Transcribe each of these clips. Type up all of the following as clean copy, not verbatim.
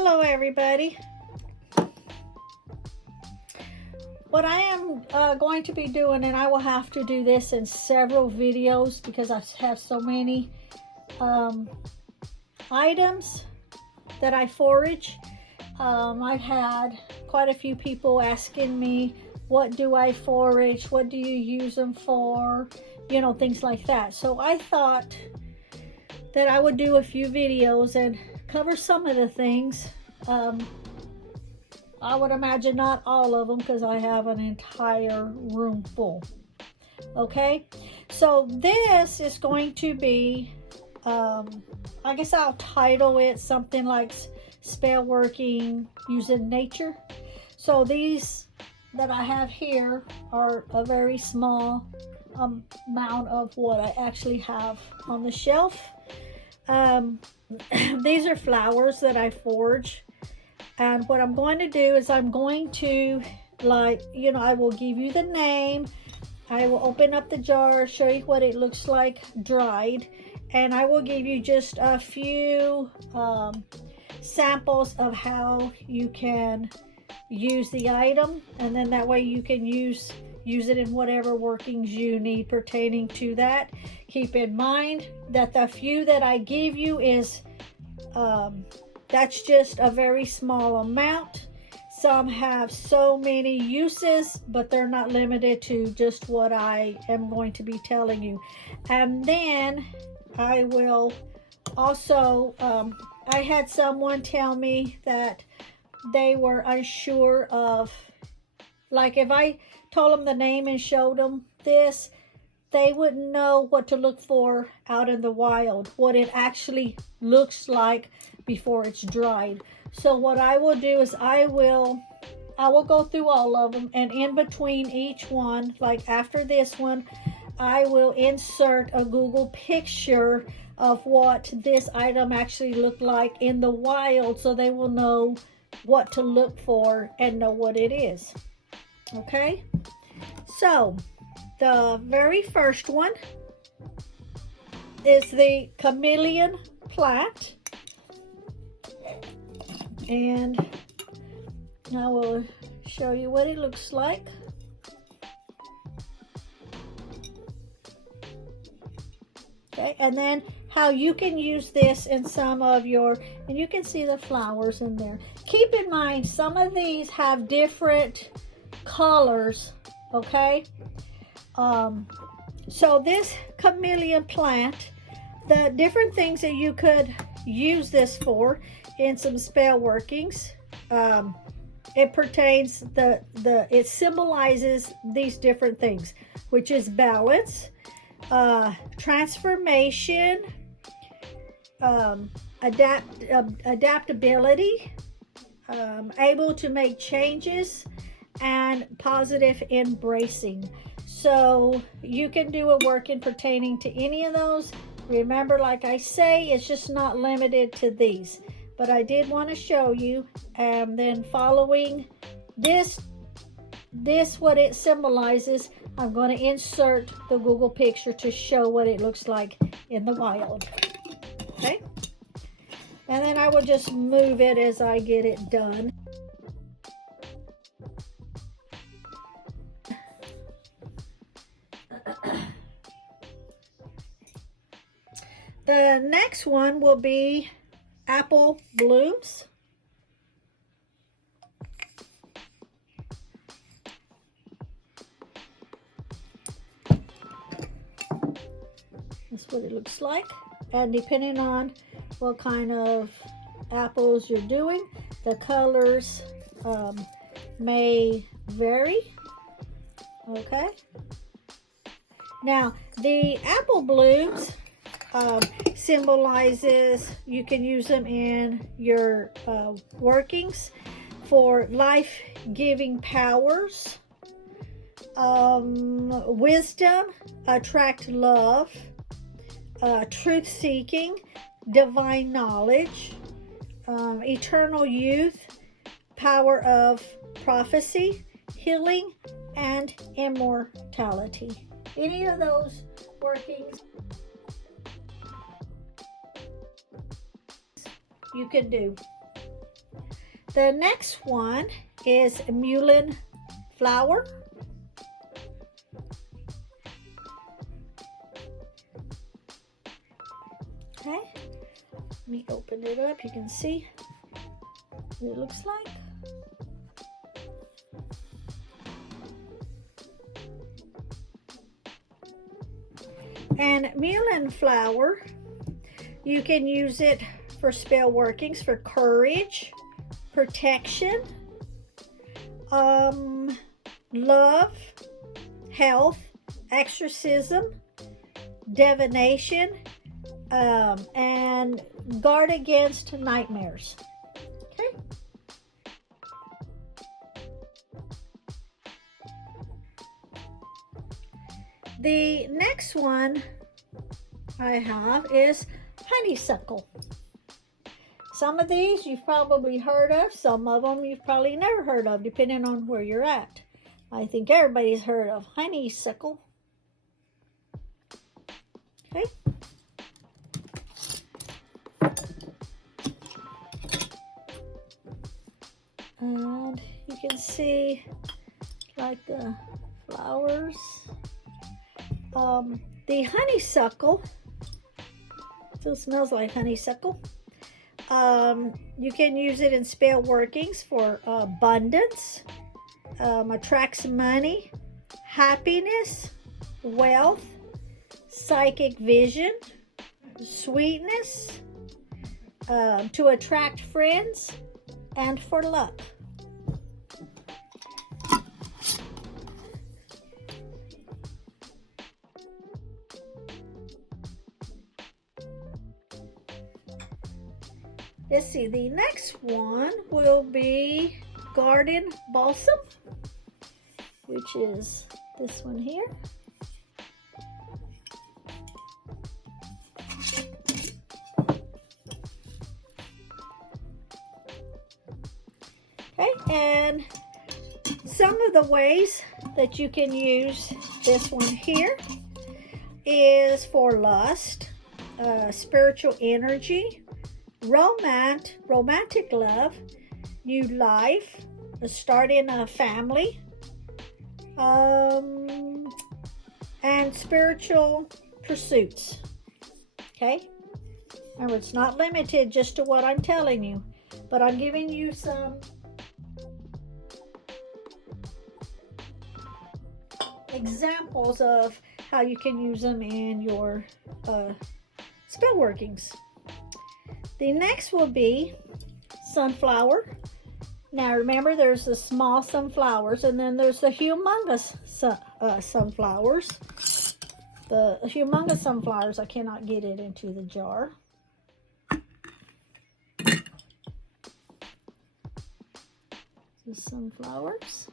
Hello everybody. What I am going to be doing, and I will have to do this in several videos because I have so many items that I forage. I've had quite a few people asking me, what do I forage? What do you use them for? You know, things like that. So I thought that I would do a few videos and cover some of the things. I would imagine not all of them because I have an entire room full. Okay, so this is going to be, I guess I'll title it something like spell working using nature. So these that I have here are a very small amount of what I actually have on the shelf. These are flowers that I forage, and what I'm going to do is I'm going to, like, you know, I will give you the name, I will open up the jar, show you what it looks like dried, and I will give you just a few samples of how you can use the item, and then that way you can use it in whatever workings you need pertaining to that. Keep in mind that the few that I give you is that's just a very small amount. Some have so many uses, but they're not limited to just what I am going to be telling you. And then I will also, I had someone tell me that they were unsure of, like, if I told them the name and showed them this, they wouldn't know what to look for out in the wild, what it actually looks like before it's dried. So what I will do is I will go through all of them, and in between each one, like after this one, I will insert a Google picture of what this item actually looked like in the wild, so they will know what to look for and know what it is. Okay, so the very first one is the chameleon plant, and I will show you what it looks like. Okay, and then how you can use this in some of your, and you can see the flowers in there. Keep in mind, some of these have different colors, okay? So this chameleon plant, the different things that you could use this for in some spell workings, it pertains, it symbolizes these different things, which is balance, transformation, adaptability, able to make changes, and positive embracing. So you can do a working pertaining to any of those. Remember, like I say, it's just not limited to these, but I did want to show you. And then following this what it symbolizes, I'm going to insert the Google picture to show what it looks like in the wild. Okay, and then I will just move it as I get it done. The next one will be apple blooms. That's what it looks like. And depending on what kind of apples you're doing, the colors may vary. Okay. Now, the apple blooms symbolizes, you can use them in your workings for life-giving powers, wisdom, attract love, truth-seeking, divine knowledge, eternal youth, power of prophecy, healing, and immortality. Any of those workings you can do. The next one is mullein flower. Okay, let me open it up. You can see what it looks like. And mullein flower, you can use it for spell workings for courage, protection, love, health, exorcism, divination, and guard against nightmares. Okay. The next one I have is honeysuckle. Some of these you've probably heard of, some of them you've probably never heard of, depending on where you're at. I think everybody's heard of honeysuckle. Okay. And you can see like the flowers. The honeysuckle still smells like honeysuckle. You can use it in spell workings for abundance, attracts money, happiness, wealth, psychic vision, sweetness, to attract friends, and for luck. Let's see, the next one will be garden balsam, which is this one here. Okay, and some of the ways that you can use this one here is for lust, spiritual energy, romantic love, new life, starting a family, and spiritual pursuits. Okay, remember, it's not limited just to what I'm telling you, but I'm giving you some examples of how you can use them in your spell workings. The next will be sunflower. Now remember, there's the small sunflowers, and then there's the humongous sunflowers. The humongous sunflowers, I cannot get it into the jar. The sunflowers.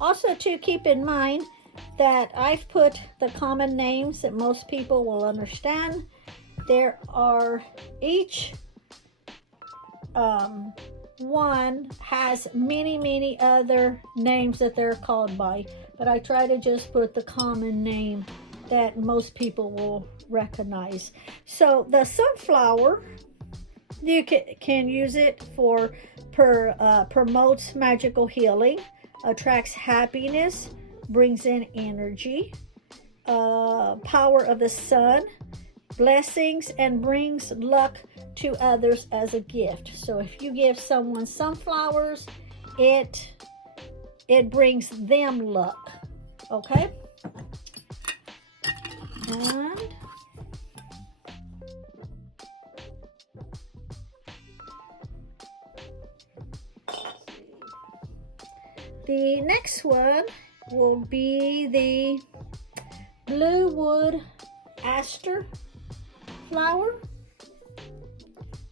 Also, to keep in mind that I've put the common names that most people will understand. There are each one has many other names that they're called by, but I try to just put the common name that most people will recognize. So the sunflower, you can use it for promotes magical healing, attracts happiness, brings in energy, power of the sun, blessings, and brings luck to others as a gift. So if you give someone sunflowers, it brings them luck. Okay? And the next one will be the blue wood aster flower.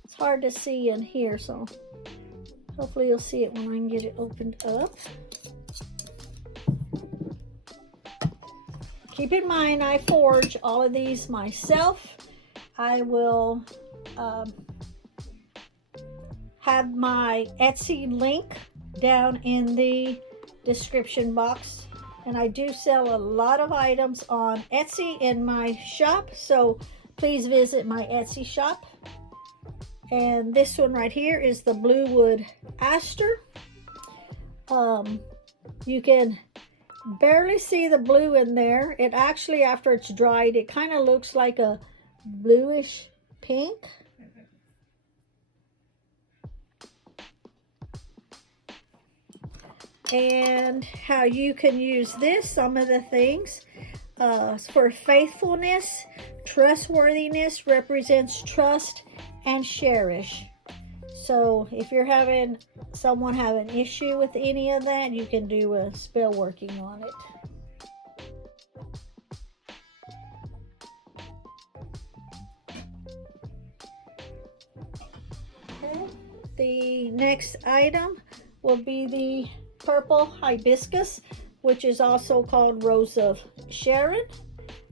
It's hard to see in here, so hopefully you'll see it when I can get it opened up. Keep in mind, I forge all of these myself. I will have my Etsy link down in the description box, and I do sell a lot of items on Etsy in my shop, so please visit my Etsy shop. And this one right here is the Blue Wood Aster. You can barely see the blue in there. It actually, after it's dried, it kind of looks like a bluish pink. And how you can use this, some of the things. For faithfulness, trustworthiness represents trust and cherish. So if you're having someone have an issue with any of that, you can do a spell working on it. Okay. The next item will be the purple hibiscus, which is also called Rose of Sharon.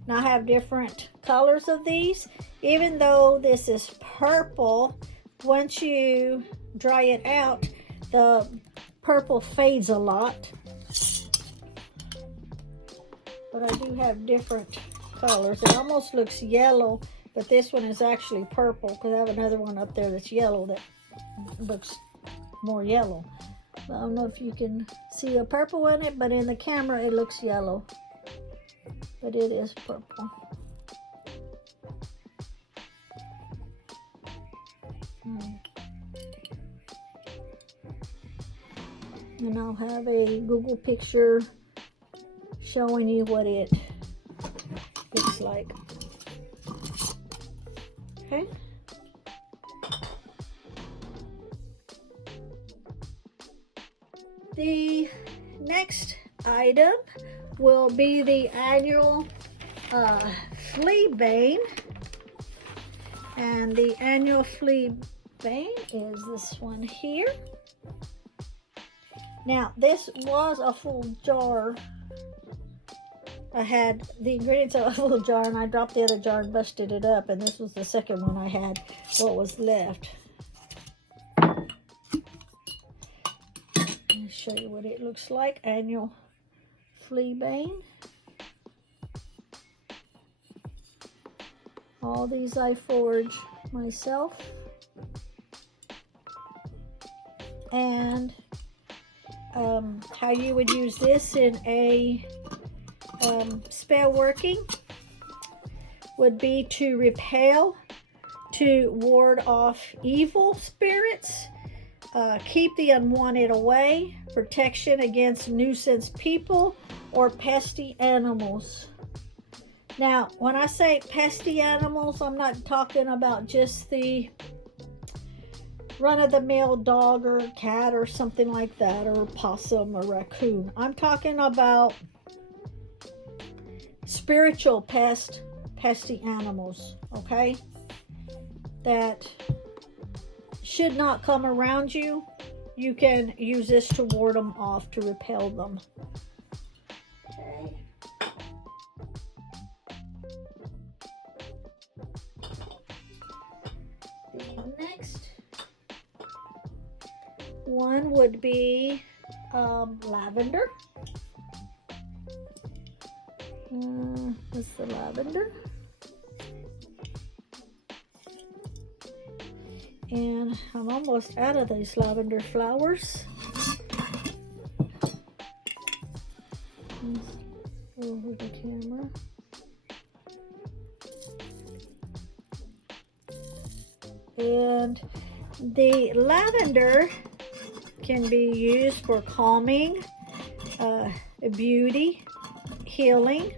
Now I have different colors of these. Even though this is purple, once you dry it out, the purple fades a lot. But I do have different colors. It almost looks yellow, but this one is actually purple, because I have another one up there that's yellow that looks more yellow. I don't know if you can see a purple in it, but in the camera it looks yellow. But it is purple. And I'll have a Google picture showing you what it looks like. Okay. The next item will be the annual flea bane. And the annual flea bane is this one here. Now, this was a full jar. I had the ingredients of a full jar, and I dropped the other jar and busted it up, and this was the second one I had, what was left. Let me show you what it looks like. Annual flea bane. All these I forge myself. And how you would use this in a spell working would be to repel, to ward off evil spirits, keep the unwanted away, protection against nuisance people or pesty animals. Now, when I say pesty animals, I'm not talking about just the run-of-the-mill dog or cat or something like that, or possum or raccoon. I'm talking about spiritual pesty animals, okay? That should not come around you. You can use this to ward them off, to repel them. Okay. The next one would be lavender. What's the lavender? And I'm almost out of these lavender flowers. Over the camera. And the lavender can be used for calming, beauty, healing,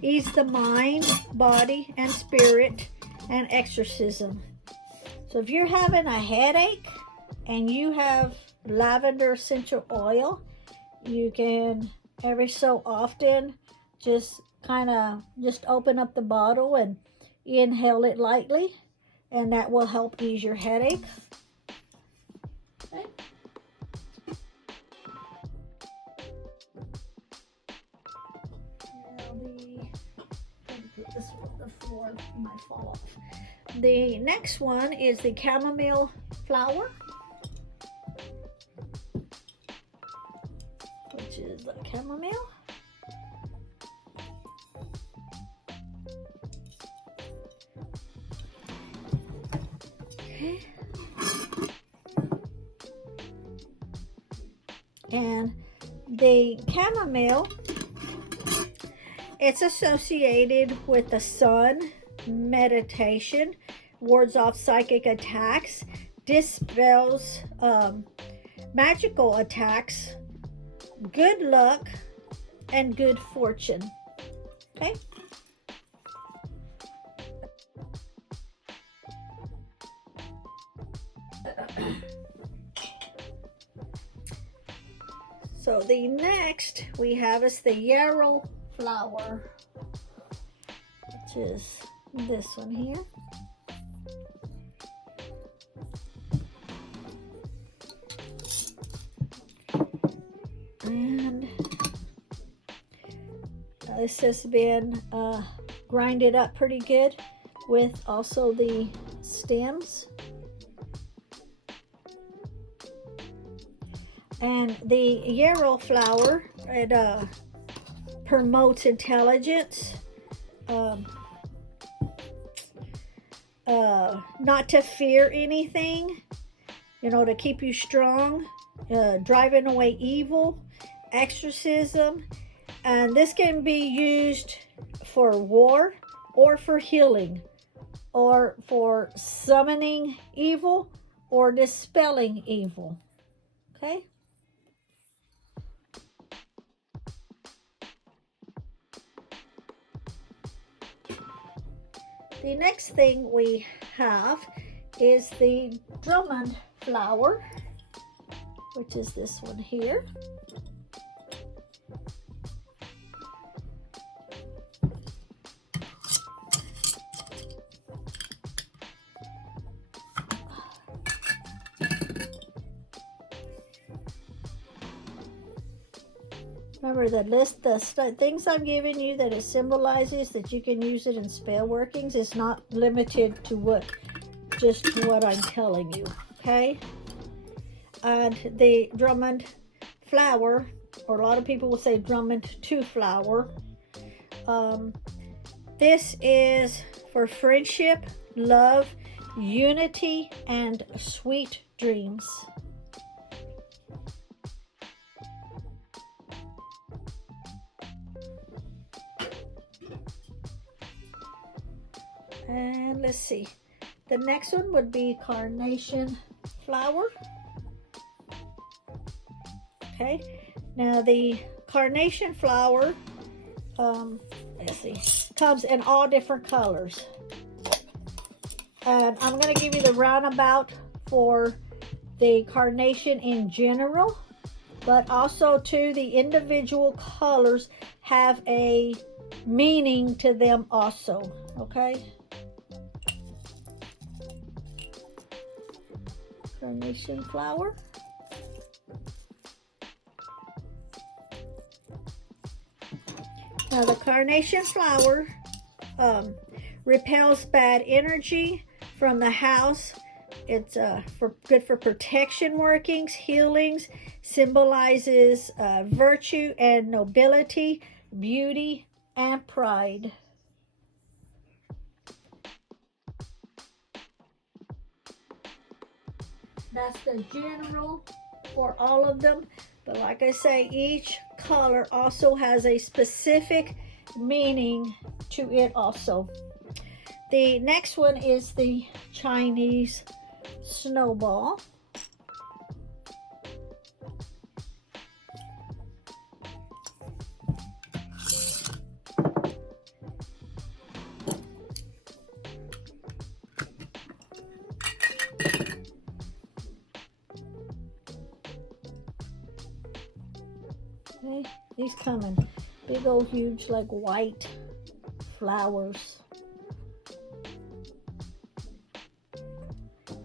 ease the mind, body, and spirit, and exorcism. So if you're having a headache and you have lavender essential oil, you can every so often just open up the bottle and inhale it lightly, and that will help ease your headache. Okay. Put this on the floor, it might fall off. The next one is the chamomile flower, which is the chamomile. And the chamomile, it's associated with the sun, meditation, wards off psychic attacks, dispels magical attacks, good luck, and good fortune. Okay. So the next we have is the yarrow flower, which is this one here. And this has been grinded up pretty good with also the stems. And the yarrow flower, it promotes intelligence, not to fear anything, you know, to keep you strong, driving away evil, exorcism. And this can be used for war or for healing or for summoning evil or dispelling evil. Okay. The next thing we have is the Drummond flower, which is this one here. Remember the list, the things I'm giving you that it symbolizes that you can use it in spell workings. It's not limited to just what I'm telling you, okay? And the Drummond flower, or a lot of people will say Drummond 2 flower. This is for friendship, love, unity, and sweet dreams. And let's see, the next one would be carnation flower. Okay, now the carnation flower, let's see, comes in all different colors. And I'm going to give you the roundabout for the carnation in general, but also too, the individual colors have a meaning to them also, okay? Carnation flower. Now the carnation flower repels bad energy from the house. It's good for protection workings, healings, symbolizes virtue and nobility, beauty, and pride. That's the general for all of them. But like I say, each color also has a specific meaning to it also. The next one is the Chinese snowball. Okay, these come in big old huge like white flowers.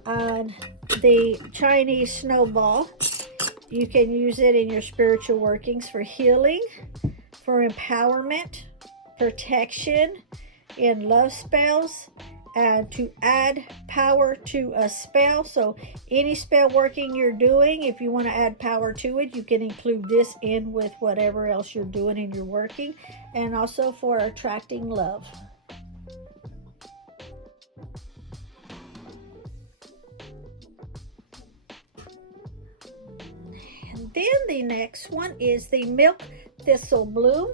And the Chinese snowball, you can use it in your spiritual workings for healing, for empowerment, protection, in love spells, and to add power to a spell. So any spell working you're doing, if you want to add power to it, you can include this in with whatever else you're doing in your working, and also for attracting love. then the next one is the Milk Thistle Bloom,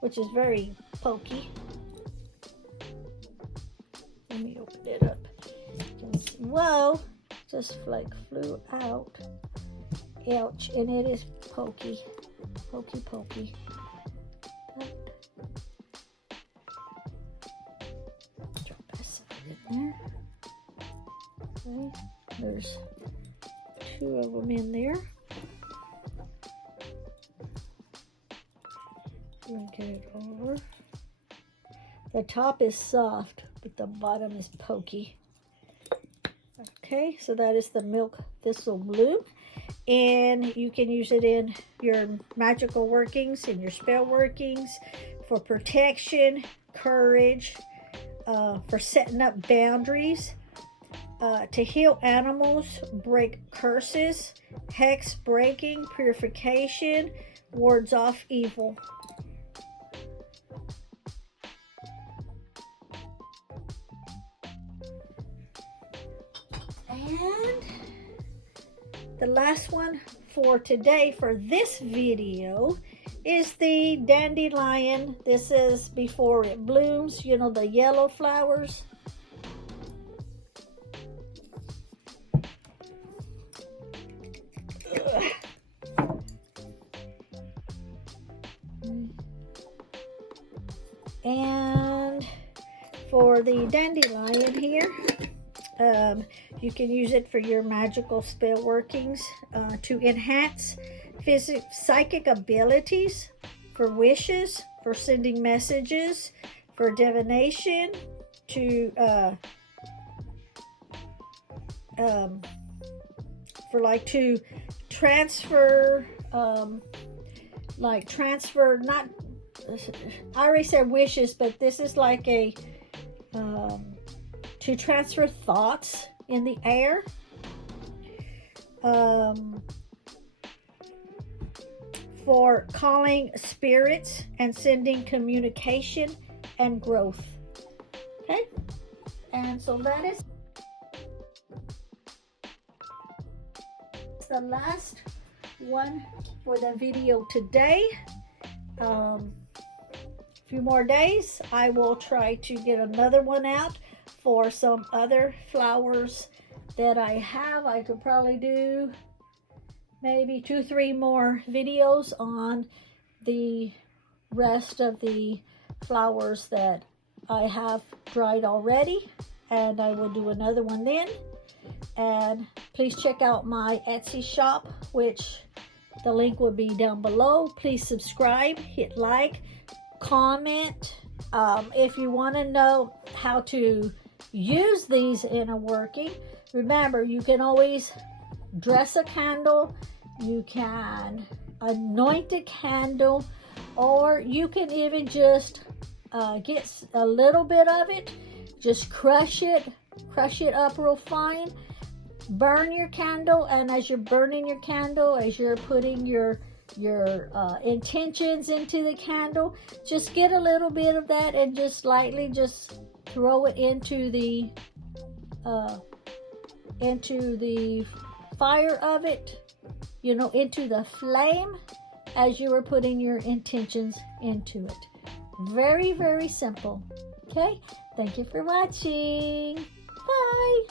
which is very pokey. Let me open it up. Whoa, just like flew out. Ouch, and it is pokey. Pokey. Drop this in there. Okay, there's 2 of them in there. Get it over. The top is soft, but the bottom is pokey. Okay, so that is the Milk Thistle Bloom, and you can use it in your magical workings, in your spell workings, for protection, courage, for setting up boundaries, to heal animals, break curses, hex breaking, purification, wards off evil. And the last one for today, for this video, is the dandelion. This is before it blooms, you know, the yellow flowers. And for the dandelion here, you can use it for your magical spell workings, to enhance psychic abilities, for wishes, for sending messages, for divination, to to transfer, not, I already said wishes, but this is like a to transfer thoughts in the air, for calling spirits and sending communication and growth. Okay, and so that is the last one for the video today. Few more days, I will try to get another one out for some other flowers that I have. I could probably do maybe 2-3 more videos on the rest of the flowers that I have dried already, and I will do another one then. And please check out my Etsy shop, which the link will be down below. Please subscribe, hit like, comment. If you want to know how to use these in a working, remember, you can always dress a candle, you can anoint a candle, or you can even just get a little bit of it, just crush it up real fine, burn your candle, and as you're burning your candle, as you're putting your intentions into the candle, just get a little bit of that and just lightly just throw it into the fire of it, you know, into the flame, as you were putting your intentions into it. Very, very simple. Okay, thank you for watching. Bye.